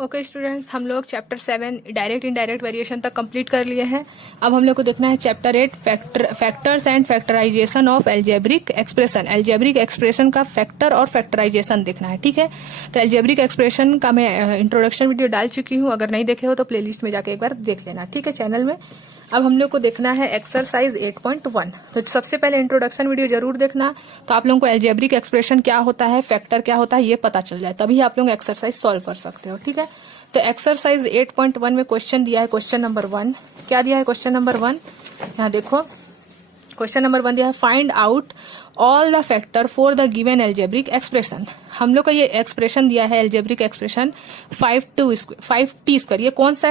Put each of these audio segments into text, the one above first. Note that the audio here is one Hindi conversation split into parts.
ओके स्टूडेंट्स, हम लोग चैप्टर 7 डायरेक्ट इनडायरेक्ट वेरिएशन तक कंप्लीट कर लिए हैं। अब हम लोग को देखना है chapter 8 factors and factorisation of algebraic expression. Algebraic expression का फैक्टर और फैक्टराइजेशन देखना है, ठीक है। तो एल्जेब्रिक एक्सप्रेशन का मैं इंट्रोडक्शन वीडियो डाल चुकी हूँ, अगर नहीं देखे हो तो प्लेलिस्ट में जाके एक बार देख लेना, ठीक है, चैनल में। अब हम लोग को देखना है एक्सरसाइज 8.1। तो सबसे पहले इंट्रोडक्शन वीडियो जरूर देखना, तो आप लोगों को एल्जेब्रिक एक्सप्रेशन क्या होता है, फैक्टर क्या होता है, ये पता चल जाए, तभी आप लोग एक्सरसाइज सॉल्व कर सकते हो, ठीक है। तो एक्सरसाइज 8.1 में क्वेश्चन दिया है, क्वेश्चन नंबर 1 क्या दिया है, क्वेश्चन नंबर 1 यहाँ देखो, क्वेश्चन नंबर 1 दिया है find out all the factor for the given algebraic expression. हम लोग का ये एक्सप्रेशन दिया है एल्जेब्रिक एक्सप्रेशन 5t²। ये कौन सा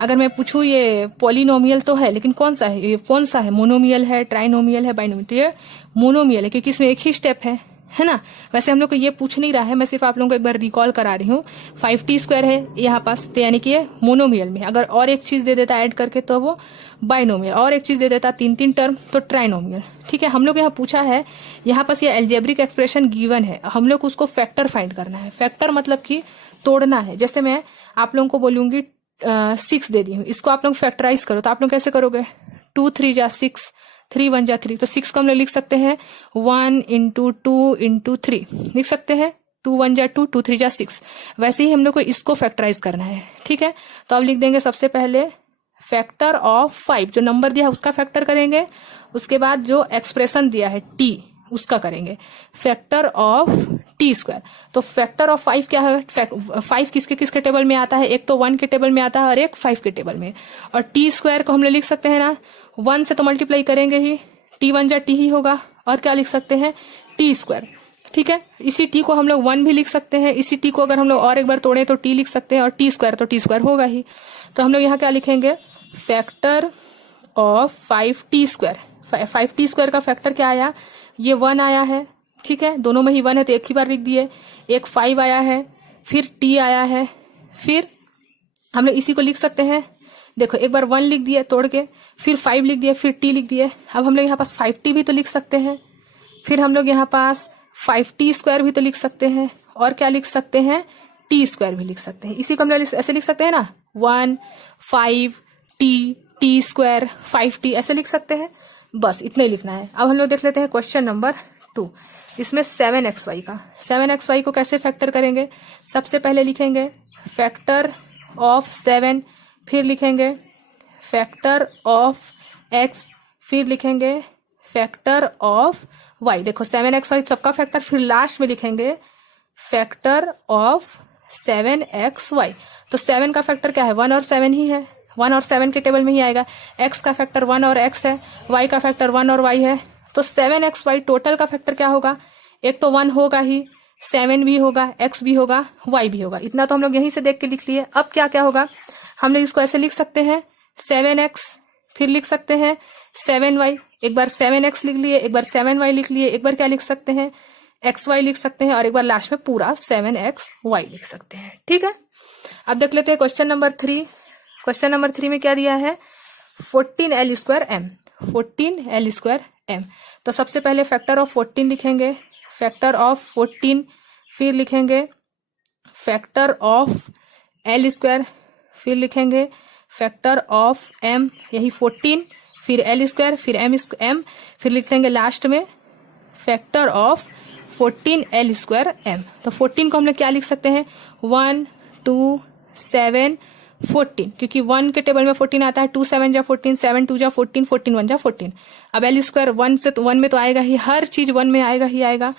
अगर मैं पूछूं ये पॉलिनोमियल तो है, लेकिन कौन सा है, ये कौन सा है, मोनोमियल है, ट्राइनोमियल है, बाइनोमियल। तो ये मोनोमियल है क्योंकि इसमें एक ही स्टेप है ना। वैसे हम लोग को ये पूछ नहीं रहा है, मैं सिर्फ आप लोगों को एक बार रिकॉल करा रही हूँ। 5t² है यहाँ पास, तो यानी कि ये मोनोमियल में। अगर और एक चीज दे देता ऐड करके तो वो बाइनोमियल, और एक चीज दे देता 3 टर्म तो ट्राइनोमियल, ठीक है। हम लोग यहाँ पूछा है, यहाँ पास ये एल्जेब्रिक एक्सप्रेशन गिवन है, हम लोग उसको फैक्टर फाइंड करना है। फैक्टर मतलब कि तोड़ना है। जैसे मैं आप लोगों को बोलूंगी 6 दे दी हूँ, इसको आप लोग फैक्टराइज करो, तो आप लोग कैसे करोगे, 2 3 जा 6, 3 1 जा 3, तो 6 को हम लोग लिख सकते हैं 1 × 2 × 3 लिख सकते हैं, 2 1 जा 2, 2 3 जा 6। वैसे ही हम लोग को इसको फैक्टराइज करना है, ठीक है। तो अब लिख देंगे सबसे पहले फैक्टर ऑफ 5, जो नंबर दिया है उसका फैक्टर करेंगे, उसके बाद जो एक्सप्रेशन दिया है t उसका करेंगे, फैक्टर ऑफ t²। तो फैक्टर ऑफ 5 क्या है, 5 किसके किसके टेबल में आता है, एक तो 1 के टेबल में आता है और एक 5 के टेबल में। और t² को हम लोग लिख सकते हैं ना, 1 से तो मल्टीप्लाई करेंगे ही, t 1 जा t ही होगा, और क्या लिख सकते हैं t², ठीक है। इसी t को हम लोग 1 भी लिख सकते हैं, इसी t को अगर हम लोग और एक बार तोड़े तो t लिख सकते हैं, और t² तो t² होगा ही। तो हम लोग यहाँ क्या लिखेंगे, फैक्टर ऑफ 5t²। 5t² का फैक्टर क्या आया, ये 1 आया है, ठीक है, दोनों में ही 1 है तो एक ही बार लिख दिए। एक 5 आया है, फिर t आया है, फिर हम लोग इसी को लिख सकते हैं, देखो एक बार 1 लिख दिए तोड़ के, फिर 5 लिख दिए, फिर t लिख दिए। अब हम लोग यहाँ पास 5t भी तो लिख सकते हैं, फिर हम लोग यहाँ पास 5t² भी तो लिख सकते हैं, और क्या लिख सकते हैं, t² भी लिख सकते हैं। इसी को हम लोग ऐसे लिख सकते हैं ना, 1 5 t² 5t ऐसे लिख सकते हैं, बस इतना ही लिखना है। अब हम लोग देख लेते हैं क्वेश्चन नंबर 2। इसमें 7xy का, 7xy को कैसे फैक्टर करेंगे, सबसे पहले लिखेंगे फैक्टर ऑफ 7, फिर लिखेंगे फैक्टर ऑफ x, फिर लिखेंगे फैक्टर ऑफ y। देखो 7xy सबका फैक्टर, फिर लास्ट में लिखेंगे फैक्टर ऑफ 7xy। तो 7 का फैक्टर क्या है, 1 और 7 ही है, 1 और 7 के टेबल में ही आएगा। x का फैक्टर 1 और x है, y का फैक्टर 1 और y है, तो 7xy टोटल का फैक्टर क्या होगा, एक तो 1 होगा ही, 7 भी होगा, x भी होगा, y भी होगा। इतना तो हम लोग यहीं से देख के लिख लिए। अब क्या क्या होगा, हम लोग इसको ऐसे लिख सकते हैं 7x, फिर लिख सकते हैं 7y, एक बार 7x लिख लिए, एक बार 7y लिख लिए, एक बार क्या लिख सकते हैं xy लिख सकते हैं, और एक बार लास्ट में पूरा 7xy लिख सकते हैं, ठीक है। अब देख लेते हैं क्वेश्चन नंबर 3। क्वेश्चन नंबर 3 में क्या दिया है, 14l²m, 14l²m। तो सबसे पहले फैक्टर ऑफ 14 लिखेंगे, फैक्टर ऑफ 14, फिर लिखेंगे फैक्टर ऑफ l², फिर लिखेंगे फैक्टर ऑफ m, यही 14, फिर l², फिर m, फिर लिख लेंगे लास्ट में फैक्टर ऑफ 14l²m। तो 14 को हम लोग क्या लिख सकते हैं, 1 2 7 14, क्योंकि 1 के टेबल में 14 आता है, 2 7 जा 14, 7 2 जा 14, 14 1 जा 14। अब l² 1 से तो 1 में तो आएगा ही, हर चीज 1 में आएगा ही आएगा,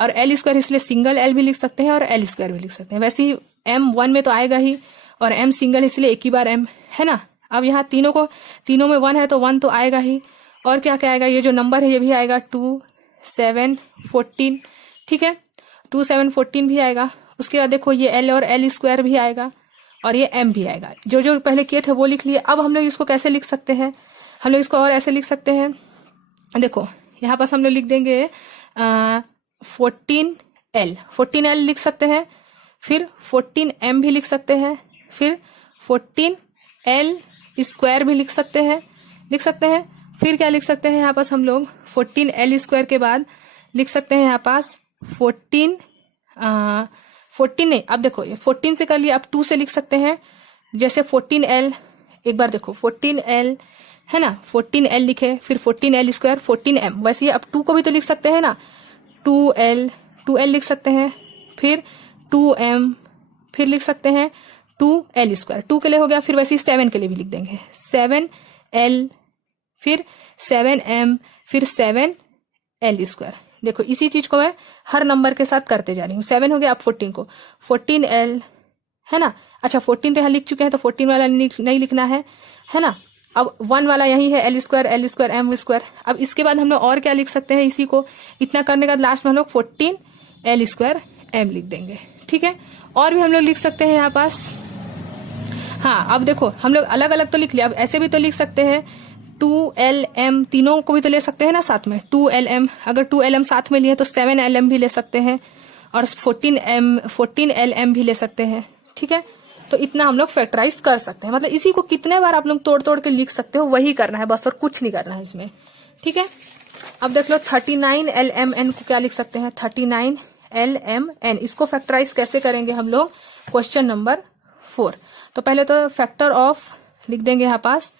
और l² इसलिए सिंगल l भी लिख सकते हैं और l² भी लिख सकते हैं। वैसे ही m 1 में तो आएगा ही, और m सिंगल इसलिए एक ही बार m है ना। अब यहाँ तीनों में 1 है तो 1 तो आएगा ही, और क्या क्या आएगा, ये जो नंबर है ये भी आएगा 2 7 14, ठीक है, 2 7 14 भी आएगा। उसके बाद देखो ये l और l² भी आएगा, और ये m भी आएगा। जो जो पहले किए थे वो लिख लिए। अब हम लोग इसको कैसे लिख सकते हैं, हम लोग इसको और ऐसे लिख सकते हैं, देखो यहाँ पास हम लोग लिख देंगे 14l लिख सकते हैं, फिर 14m भी लिख सकते हैं, फिर 14l² भी लिख सकते हैं, फिर क्या लिख सकते हैं यहाँ पास हम लोग 14l² के बाद लिख सकते हैं यहाँ पास 14 नहीं, अब देखो ये 14 से कर लिया, अब 2 से लिख सकते हैं, जैसे 14L, एक बार देखो 14L है ना, 14L लिखे, फिर 14L स्क्वायर 14M, वैसे ही अब 2 को भी तो लिख सकते हैं ना, 2L लिख सकते हैं, फिर 2M, फिर लिख सकते हैं 2L स्क्वायर, 2 के लिए हो गया, फिर वैसे ही 7 के लिए भी लिख देंगे 7L, फिर 7M, फिर 7L स्क्वायर। देखो इसी चीज को मैं हर नंबर के साथ करते जा रही हूँ। 7 हो गया, अब 14 को 14L है ना, अच्छा 14 तो यहाँ लिख चुके हैं तो 14 वाला नहीं लिखना है ना। अब 1 वाला यही है, L स्क्वायर M स्क्वायर। अब इसके बाद हम लोग और क्या लिख सकते हैं, इसी को इतना करने के बाद लास्ट में हम लोग 14L स्क्वायर M लिख देंगे, ठीक है। और भी हम लोग लिख सकते हैं यहाँ पास, हाँ अब देखो हम लोग अलग अलग तो लिख लिया, अब ऐसे भी तो लिख सकते हैं 2LM, तीनों को भी तो ले सकते हैं ना साथ में, 2LM, अगर 2LM साथ में लिए तो 7LM भी ले सकते हैं, और 14LM भी ले सकते हैं, ठीक है। तो इतना हम लोग फैक्टराइज कर सकते हैं, मतलब इसी को कितने बार आप लोग तोड़ तोड़ के लिख सकते हो, वही करना है बस, और कुछ नहीं करना है इसमें, ठीक है। अब देख लो 39LMN को क्या लिख सकते हैं, 39LMN, इसको फैक्टराइज कैसे करेंगे हम लोग, क्वेश्चन नंबर 4। तो पहले तो फैक्टर ऑफ लिख देंगे यहाँ पास,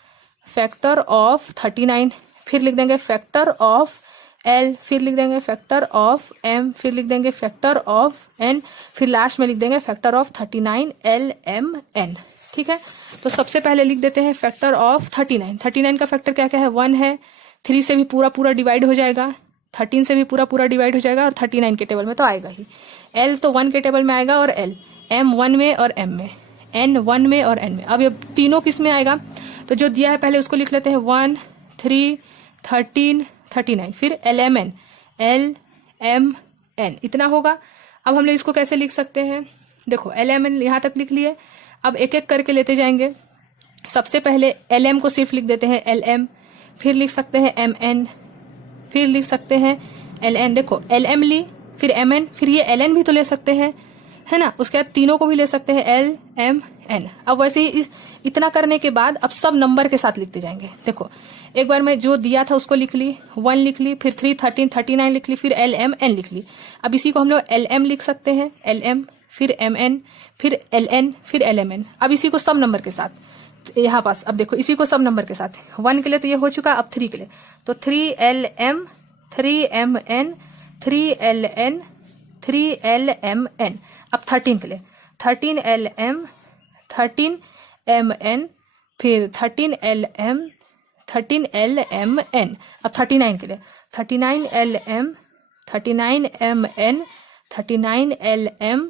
फैक्टर ऑफ 39, फिर लिख देंगे फैक्टर ऑफ L, फिर लिख देंगे फैक्टर ऑफ M, फिर लिख देंगे फैक्टर ऑफ N, फिर लास्ट में लिख देंगे फैक्टर ऑफ 39LMN, ठीक है। तो सबसे पहले लिख देते हैं फैक्टर ऑफ 39 का फैक्टर क्या क्या है, 1 है, 3 से भी पूरा पूरा डिवाइड हो जाएगा, 13 से भी पूरा पूरा डिवाइड हो जाएगा, और 39 के टेबल में तो आएगा ही। L तो 1 के टेबल में आएगा, और L M 1 में और M में, N 1 में और N में। अब ये तीनों किस में आएगा, तो जो दिया है पहले उसको लिख लेते हैं, 1 3 13 39, फिर LMN LMN, इतना होगा। अब हम लोग इसको कैसे लिख सकते हैं, देखो LMN यहाँ तक लिख लिए, अब एक एक करके लेते जाएंगे। सबसे पहले LM को सिर्फ लिख देते हैं LM, फिर लिख सकते हैं MN, फिर लिख सकते हैं LN, देखो LM ली, फिर MN, फिर ये LN भी तो ले सकते हैं, है ना, उसके बाद तीनों को भी ले सकते हैं LMN। अब वैसे ही इतना करने के बाद अब सब नंबर के साथ लिखते जाएंगे। देखो एक बार मैं जो दिया था उसको लिख ली, 1 लिख ली, फिर 3 13 39 लिख ली, फिर LMN लिख ली। अब इसी को हम लोग LM लिख सकते हैं, LM, फिर MN, फिर LN, फिर LMN। अब इसी को सब नंबर के साथ यहाँ पास, अब देखो इसी को सब नंबर के साथ, 1 के लिए तो ये हो चुका, अब 3 के लिए तो 3LM 3MN 3LN 3LMN। अब 13 के लिए 13LM 13MN, फिर 13LM 13LMN। अब 39 के लिए 39LM 39MN 39LM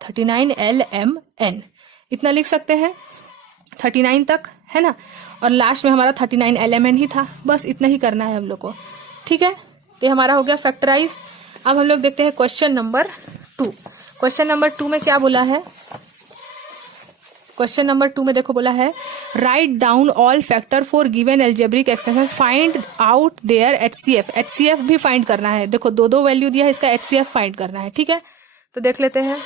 39LMN, इतना लिख सकते हैं 39 तक, है ना। और लास्ट में हमारा 39LMN ही था, बस इतना ही करना है हम लोग को, ठीक है। तो हमारा हो गया फैक्टराइज। अब हम लोग देखते हैं क्वेश्चन नंबर 2। क्वेश्चन नंबर 2 में क्या बोला है, क्वेश्चन नंबर 2 में देखो बोला है, write down all factor for given algebraic expression, find out their HCF। HCF भी फाइंड करना है, देखो दो वैल्यू दिया है, इसका HCF फाइंड करना है, ठीक है। तो देख लेते हैं,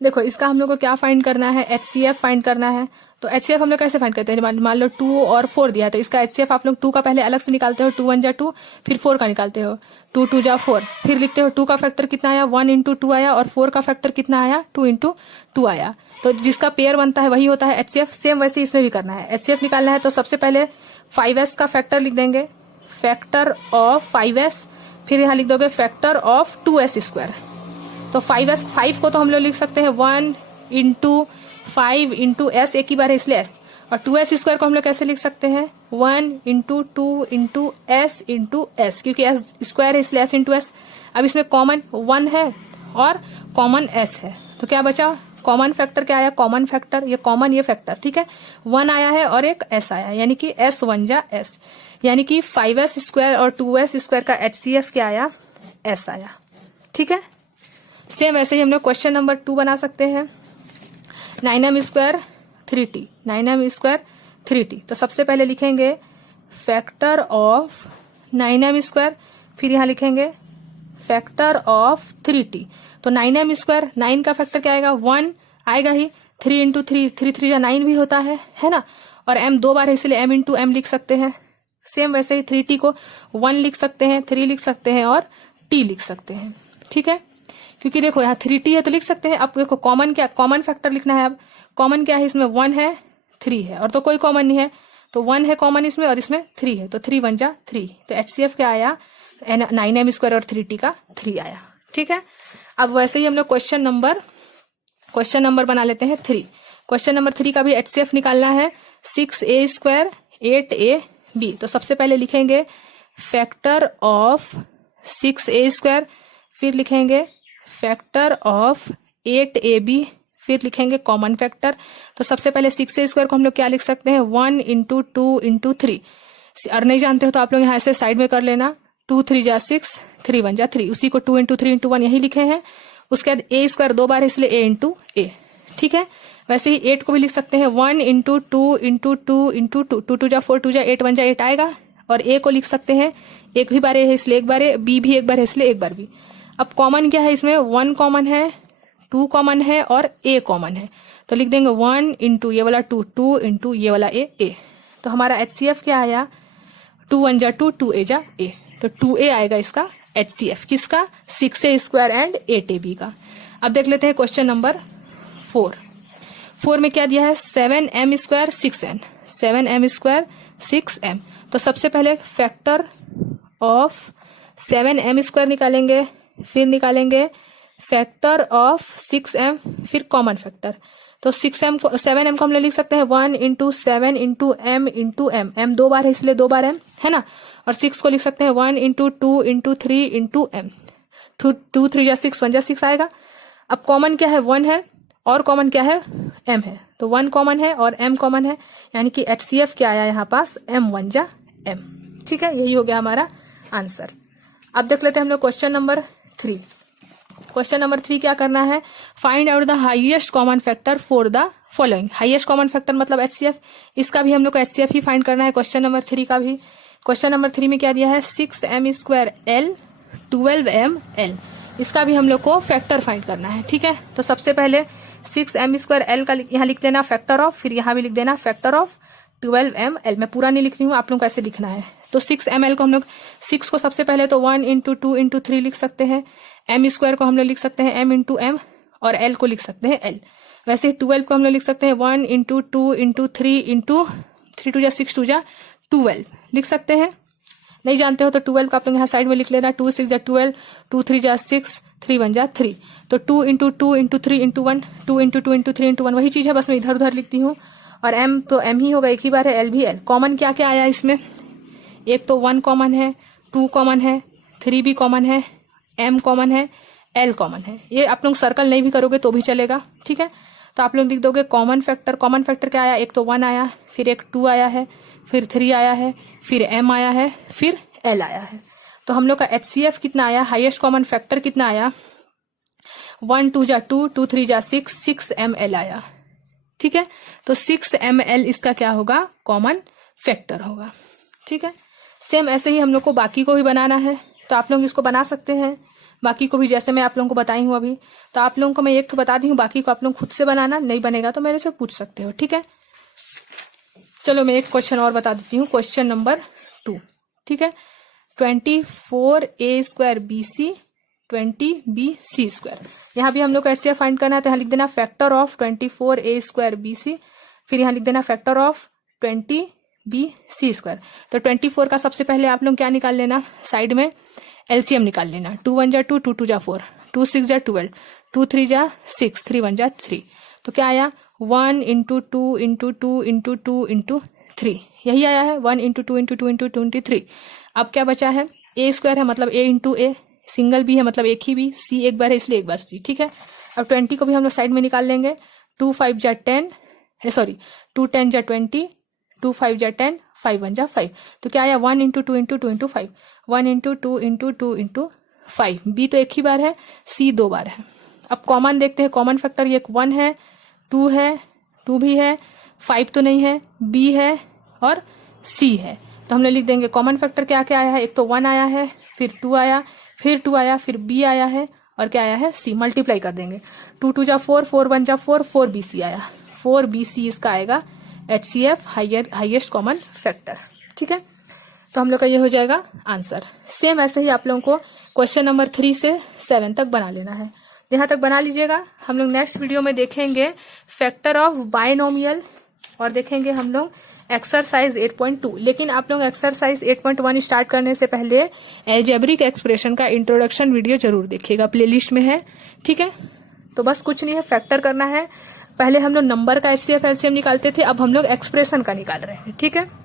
देखो इसका हम लोग को क्या फाइंड करना है, HCF फाइंड करना है। तो HCF हम लोग कैसे फाइंड करते हैं, मान लो 2 और 4 दिया है, तो इसका HCF आप लोग 2 का पहले अलग से निकालते हो, 2 1 जा 2, फिर 4 का निकालते हो, 2 2 जा 4, फिर लिखते हो 2 का फैक्टर कितना आया, 1 × 2 आया, और 4 का फैक्टर कितना आया, 2 × 2 आया। तो जिसका पेयर बनता है वही होता है HCF। सेम वैसे इसमें भी करना है, HCF निकालना है। तो सबसे पहले 5s का फैक्टर लिख देंगे, फैक्टर ऑफ 5s, फिर यहाँ लिख दोगे फैक्टर ऑफ 2s स्क्वायर। तो 5 को तो हम लोग लिख सकते हैं 1 × 5 × s, एक ही बार है इसलिए s, और 2s स्क्वायर को हम लोग कैसे लिख सकते हैं, 1 × 2 × s × s, क्योंकि s स्क्वायर है इसलिए s × s। अब इसमें कॉमन 1 है और कॉमन s है, तो क्या बचा, कॉमन फैक्टर क्या आया, कॉमन फैक्टर, ये कॉमन ये फैक्टर, ठीक है, 1 आया है और एक s आया, यानी कि s 1 जा s, यानी कि 5s स्क्वायर और 2s स्क्वायर का HCF क्या आया, s आया, ठीक है। सेम ऐसे ही हम लोग क्वेश्चन नंबर 2 बना सकते हैं, 9m square 3t, 9m square 3t। तो सबसे पहले लिखेंगे फैक्टर ऑफ 9m स्क्वायर, फिर यहाँ लिखेंगे फैक्टर ऑफ 3t। तो 9m स्क्वायर, 9 का फैक्टर क्या आएगा, 1 आएगा ही, 3 × 3 3 3 या 9 भी होता है ना, और m 2 बार है इसलिए m × m लिख सकते हैं। सेम वैसे ही 3t को 1 लिख सकते हैं, 3 लिख सकते हैं और t लिख सकते हैं, ठीक है। क्योंकि देखो यहाँ 3t है तो लिख सकते हैं। अब देखो कॉमन क्या, कॉमन फैक्टर लिखना है। अब कॉमन क्या है इसमें, 1 है 3 है, और तो कोई कॉमन नहीं है, तो 1 है कॉमन इसमें और इसमें 3 है, तो 3 1 जा 3, तो HCF क्या आया 9m² और 3t का 3 आया। ठीक है, अब वैसे ही हम लोग क्वेश्चन नंबर बना लेते हैं 3। क्वेश्चन नंबर 3 का भी HCF निकालना है 6a² 8ab। तो सबसे पहले लिखेंगे फैक्टर ऑफ 6a², फिर लिखेंगे फैक्टर ऑफ 8ab, फिर लिखेंगे कॉमन फैक्टर। तो सबसे पहले 6a² को हम लोग क्या लिख सकते हैं, 1 × 2 × 3। और नहीं जानते हो तो आप लोग यहाँ ऐसे साइड में कर लेना, 2 3 जा 6, 3 1 जा 3, उसी को 2 × 3 × 1 यही लिखे हैं। उसके बाद a² 2 बार है इसलिए a × a। ठीक है, वैसे ही 8 को भी लिख सकते हैं 1 × 2 × 2 × 2, 2 2 जा 4, 2 जा 8, 1 जा 8 आएगा। और a को लिख सकते हैं, एक भी बार है इसलिए एक बार है, b भी एक बार है इसलिए एक बार भी। अब कॉमन क्या है इसमें, 1 कॉमन है, 2 कॉमन है और a कॉमन है, तो लिख देंगे 1 × ये वाला 2, 2 × ये वाला a। तो हमारा HCF क्या आया, 2 1 जा 2, 2a जा a, तो 2a आएगा इसका HCF, किसका, 6a² एंड 8ab का। अब देख लेते हैं क्वेश्चन नंबर 4 में क्या दिया है, 7m² 6n, 7m² 6m। तो सबसे पहले फैक्टर ऑफ 7m² निकालेंगे, फिर निकालेंगे फैक्टर ऑफ 6m, फिर कॉमन फैक्टर। तो 7m को हम लोग लिख सकते हैं 1 × 7 × m × m, m 2 बार है इसलिए 2 बार m है ना। और 6 को लिख सकते हैं 1 × 2 × 3 × m, 2 3 जा 6, 1 जा 6 आएगा। अब कॉमन क्या है, 1 है और कॉमन क्या है, m है, तो 1 कॉमन है और m कॉमन है, यानी कि HCF क्या आया यहाँ पास, m 1 जा m। ठीक है, यही हो गया हमारा आंसर। अब देख लेते हैं हम लोग क्वेश्चन नंबर 3। क्वेश्चन नंबर 3 क्या करना है, find out the highest common factor for the following. Highest common factor मतलब HCF, इसका भी हम लोग को HCF ही फाइंड करना है। क्वेश्चन नंबर 3 का भी, क्वेश्चन नंबर 3 में क्या दिया है, 6m² L 12m L, इसका भी हम लोग को फैक्टर फाइंड करना है। ठीक है, तो सबसे पहले 6m² L का यहाँ लिख देना फैक्टर ऑफ, फिर यहाँ भी लिख देना फैक्टर ऑफ 12m L। मैं पूरा नहीं लिख रही हूँ, आप लोग को ऐसे लिखना है। तो 6ml को हम लोग 6 को सबसे पहले तो 1 × 2 × 3 लिख सकते हैं, m² को हम लोग लिख सकते हैं m × m, और l को लिख सकते हैं l। वैसे 12 को हम लोग लिख सकते हैं 1 × 2 × 3 × 3 2 जा 6, 2 जा 12 लिख सकते हैं। नहीं जानते हो तो 12 को आप लोग यहाँ साइड में लिख लेना, 2 6 जा 12, 2 3 जा 6, 3 1 जा 3। तो 2 × 2 × 3 × 1, 2 × 2 × 3 × 1 वही चीज है, बस मैं इधर उधर लिखती हूँ। और m तो m ही होगा, एक ही बार है, l भी l। कॉमन क्या क्या आया इसमें, एक तो 1 कॉमन है, 2 कॉमन है, 3 भी कॉमन है, m कॉमन है, l कॉमन है। ये आप लोग सर्कल नहीं भी करोगे तो भी चलेगा। ठीक है, तो आप लोग लिख दोगे कॉमन फैक्टर। कॉमन फैक्टर क्या आया, एक तो 1 आया, फिर एक 2 आया है, फिर 3 आया है, फिर m आया है, फिर l आया है। तो हम लोग का HCF कितना आया, हाईएस्ट कॉमन फैक्टर कितना आया, 1 2 जा 2, 2 3 जा 6, 6ml आया। ठीक है, तो 6ml इसका क्या होगा, कॉमन फैक्टर होगा। ठीक है, सेम ऐसे ही हम लोग को बाकी को भी बनाना है, तो आप लोग इसको बना सकते हैं, बाकी को भी जैसे मैं आप लोगों को बताई हूँ अभी। तो आप लोगों को मैं एक तो बता दी हूँ, बाकी को आप लोग खुद से बनाना, नहीं बनेगा तो मेरे से पूछ सकते हो। ठीक है, चलो मैं एक क्वेश्चन और बता देती हूँ, क्वेश्चन नंबर 2। ठीक है, 24a² BC 20b c²। यहाँ भी हम लोग को ऐसे फाइंड करना है, तो यहाँ लिख देना फैक्टर ऑफ 24a² BC, फिर यहाँ लिख देना फैक्टर ऑफ 20b c²। तो 24 का सबसे पहले आप लोग क्या निकाल लेना, साइड में LCM निकाल लेना, 2 1 जा 2, 2 2 जा 4, 2 6 जा 12, 2 3 जा 6, 3 1 जा 3। तो क्या आया, 1 × 2 × 2 × 2 × 3, यही आया है, 1 × 2 × 2 × 23। अब क्या बचा है, a² है मतलब a × a, सिंगल भी है मतलब एक ही भी, c एक बार है इसलिए एक बार c। ठीक है, अब 20 को भी हम लोग साइड में निकाल लेंगे, 2 5 जा 10, सॉरी 2 10 जा 20, 2 5 जा 10, 5 1 जा 5। तो क्या आया, 1 × 2 × 2 × 5, 1 × 2 × 2 × 5। b तो एक ही बार है, c 2 बार है। अब कॉमन देखते हैं, कॉमन फैक्टर ये 1 है, 2 है, 2 भी है, 5 तो नहीं है, b है और c है। तो हम लोग लिख देंगे कॉमन फैक्टर क्या क्या आया है, एक तो 1 आया है, फिर 2 आया, फिर 2 आया, फिर b आया है, और क्या आया है, c। मल्टीप्लाई कर देंगे, 2 2 जा 4, 4 1 जा 4, 4bc आया, 4bc इसका आएगा HCF हाईएस्ट कॉमन फैक्टर। ठीक है, तो हम लोग का ये हो जाएगा आंसर। सेम ऐसे ही आप लोगों को क्वेश्चन नंबर 3 से 7 तक बना लेना है। यहाँ तक बना लीजिएगा। हम लोग नेक्स्ट वीडियो में देखेंगे फैक्टर ऑफ बायनोमियल और देखेंगे हम लोग एक्सरसाइज 8.2। लेकिन आप लोग एक्सरसाइज 8.1 स्टार्ट करने से पहले एल्जेब्रिक एक्सप्रेशन का इंट्रोडक्शन वीडियो जरूर देखिएगा, प्लेलिस्ट में है, ठीक है। तो बस कुछ नहीं है, फैक्टर करना है। पहले हम लोग नंबर का HCF LCM निकालते थे, अब हम लोग एक्सप्रेशन का निकाल रहे हैं, ठीक है।